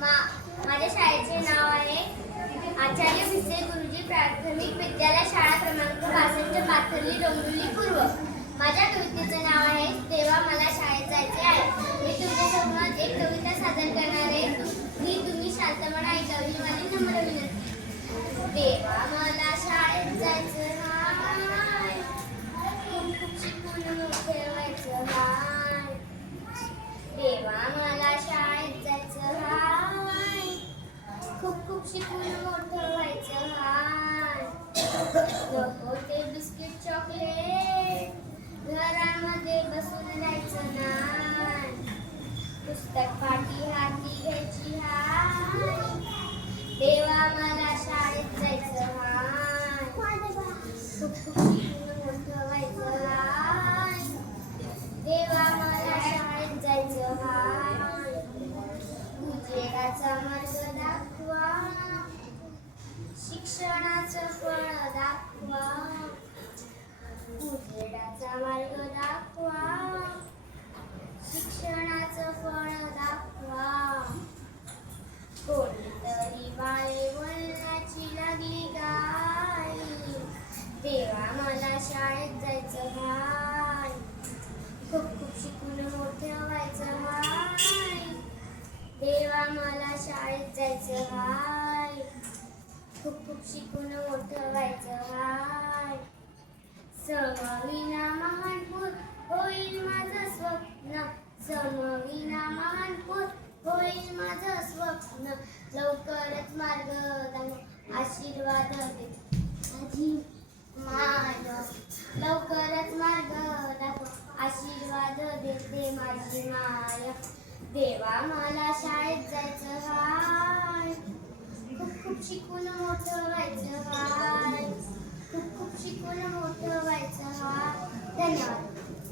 माझ्या शाळेचे नाव आहे आचार्य भिसे गुरुजी प्राथमिक विद्यालय शाळा क्रमांक 62 पाथर्डी डोंबिवली पूर्व. माझ्या कवितेचे नाव आहे तेव्हा मला शाळेत जायचे आहे. मी तुमच्यासमोर एक कविता सादर करणार आहे. ही तुम्ही शांतपणे ऐकावी ही माझी नम्र विनंती. तेव्हा मला शाळेत जायचं हाय, खूप शिकून मोठे व्हायचं हाय. तेव्हा मला शाळेत जायचं हाय, खूप शिकून मोठं व्हायचं हाय. नको ते बिस्किट चॉकलेट घरामध्ये बसून राहायचं नाय. पुस्तक पाठी हाती घ्यायची हाय, तेव्हा मला शाळेत जायचं हाय. खूप शिकून मोठं व्हायचं हाय, तेव्हा मला शाळेत जायचं हाय. उजेडाचा मार्ग दाखवा, शिक्षणाचं फळ दाखवा. उजेडाचा मार्ग दाखवा, शिक्षणाचं फळ दाखवा. कोणीतरी बाळे बोलण्याची लागली गाय, तेव्हा मला शाळेत जायचं हाय. खूप शिकून मोठं व्हायचं हाय, तेव्हा मला शाळेत जायचं हाय. खूप शिकून मोठं व्हायचं हाय. समविना महानपूर होईल माझं स्वप्न, समविना महानपूर होईल माझं स्वप्न. लवकरच मार्ग दाखव आशीर्वाद दे माझी माय. लवकरच मार्ग दाखव आशीर्वाद देते माझी माय. देवा मला शाळेत जायचं हाय, खूप शिकून मोठं व्हायचं हाय.